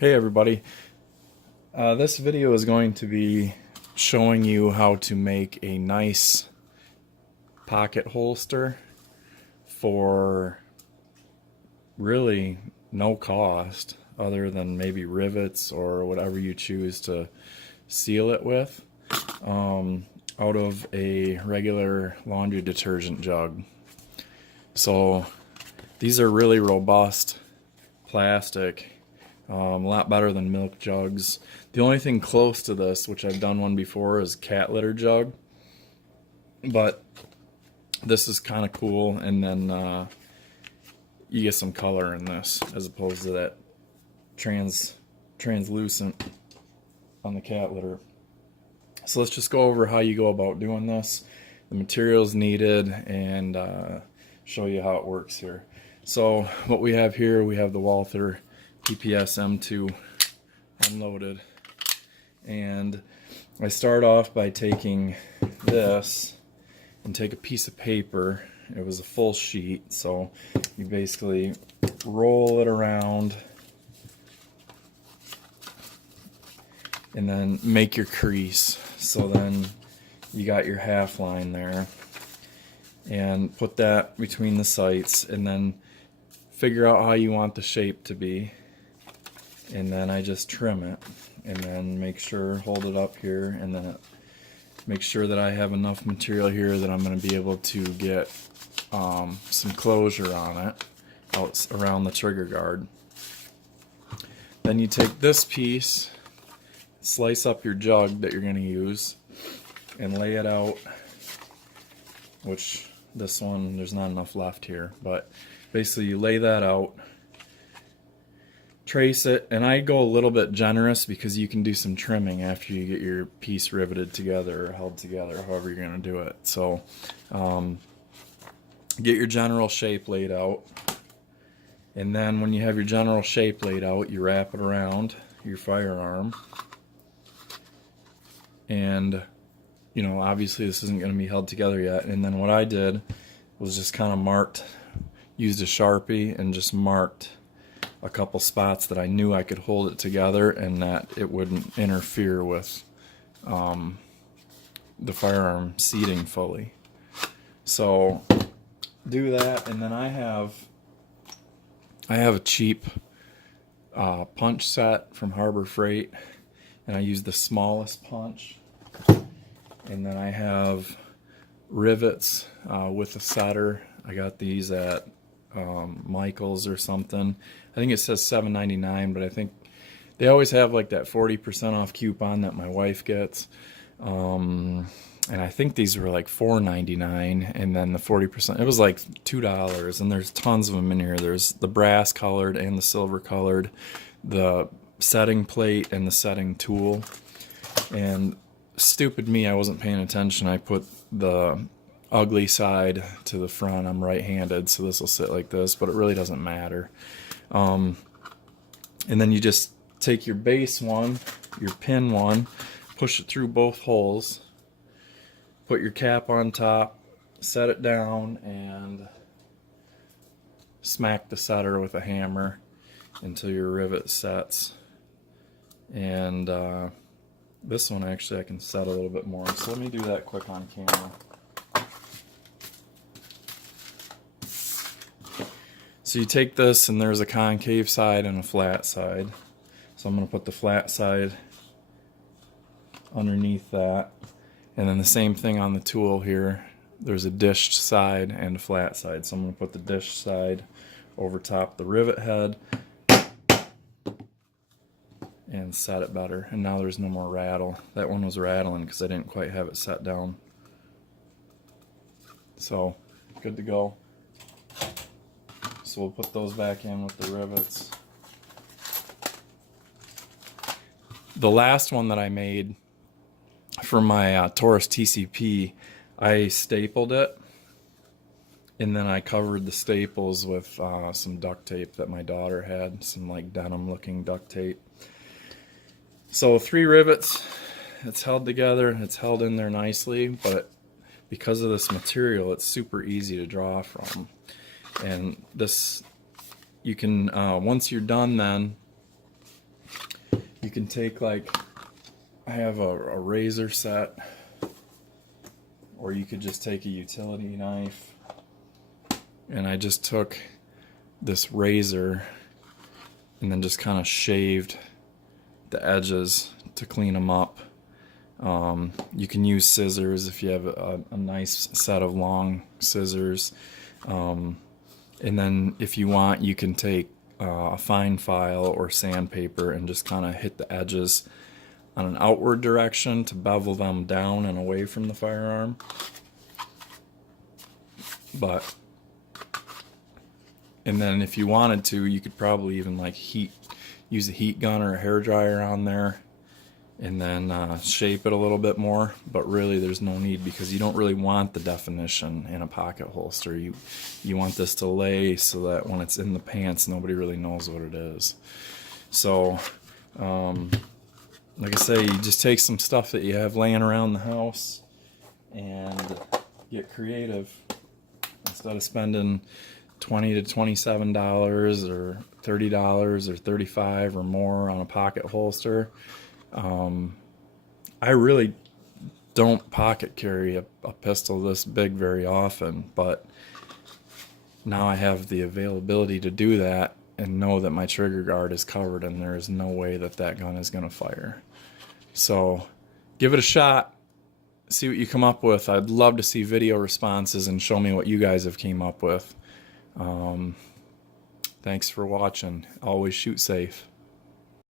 Hey everybody, this video is going to be showing you how to make a nice pocket holster for really no cost other than maybe rivets or whatever you choose to seal it with, out of a regular laundry detergent jug. So these are really robust plastic. A lot better than milk jugs. The only thing close to this, which I've done one before, is cat litter jug. But this is kind of cool, and then you get some color in this as opposed to that translucent on the cat litter. So let's just go over how you go about doing this, the materials needed, and show you how it works here. So what we have here, we have the Walther PPS M2 unloaded, and I start off by taking this and take a piece of paper. It was a full sheet, so you basically roll it around and then make your crease. So then you got your half line there, and put that between the sights, and then figure out how you want the shape to be. And then I just trim it, and then hold it up here, and then make sure that I have enough material here that I'm going to be able to get some closure on it out around the trigger guard. Then you take this piece, slice up your jug that you're going to use, and lay it out, which this one, there's not enough left here, but basically you lay that out, trace it, and I go a little bit generous because you can do some trimming after you get your piece riveted together or held together, however you're going to do it. So get your general shape laid out, and then when you have your general shape laid out, you wrap it around your firearm. And you know, obviously this isn't going to be held together yet, and then what I did was just kind of used a Sharpie and just marked a couple spots that I knew I could hold it together and that it wouldn't interfere with the firearm seating fully. So do that, and then I have a cheap punch set from Harbor Freight, and I use the smallest punch. And then I have rivets with a setter. I got these at Michael's or something. I think it says $7.99, but I think they always have like that 40% off coupon that my wife gets. And I think these were like $4.99, and then the 40%, it was like $2, and there's tons of them in here. There's the brass colored and the silver colored, the setting plate and the setting tool. And stupid me, I wasn't paying attention. I put the ugly side to the front. I'm right-handed, so this will sit like this, but it really doesn't matter. And then you just take your base one, your pin one, push it through both holes, put your cap on top, set it down, and smack the setter with a hammer until your rivet sets. And this one actually I can set a little bit more, so let me do that quick on camera. So you take this, and there's a concave side and a flat side. So I'm going to put the flat side underneath that. And then the same thing on the tool here. There's a dished side and a flat side. So I'm going to put the dish side over top the rivet head and set it better. And now there's no more rattle. That one was rattling because I didn't quite have it set down. So good to go. So we'll put those back in with the rivets. The last one that I made for my Taurus TCP, I stapled it, and then I covered the staples with some duct tape that my daughter had, some like denim looking duct tape. So 3 rivets, it's held together, it's held in there nicely, but because of this material, it's super easy to draw from. And this, you can, once you're done, then you can take, like, I have a razor set, or you could just take a utility knife, and I just took this razor and then just kind of shaved the edges to clean them up. You can use scissors if you have a nice set of long scissors, and then if you want, you can take a fine file or sandpaper and just kind of hit the edges on an outward direction to bevel them down and away from the firearm. And then if you wanted to, you could probably even like use a heat gun or a hair dryer on there, and then shape it a little bit more. But really, there's no need, because you don't really want the definition in a pocket holster. You want this to lay so that when it's in the pants, nobody really knows what it is. So, like I say, you just take some stuff that you have laying around the house and get creative. Instead of spending $20 to $27 or $30 or $35 or more on a pocket holster, I really don't pocket carry a pistol this big very often, but now I have the availability to do that and know that my trigger guard is covered and there is no way that that gun is going to fire. So give it a shot, see what you come up with. I'd love to see video responses and show me what you guys have came up with. Thanks for watching. Always shoot safe.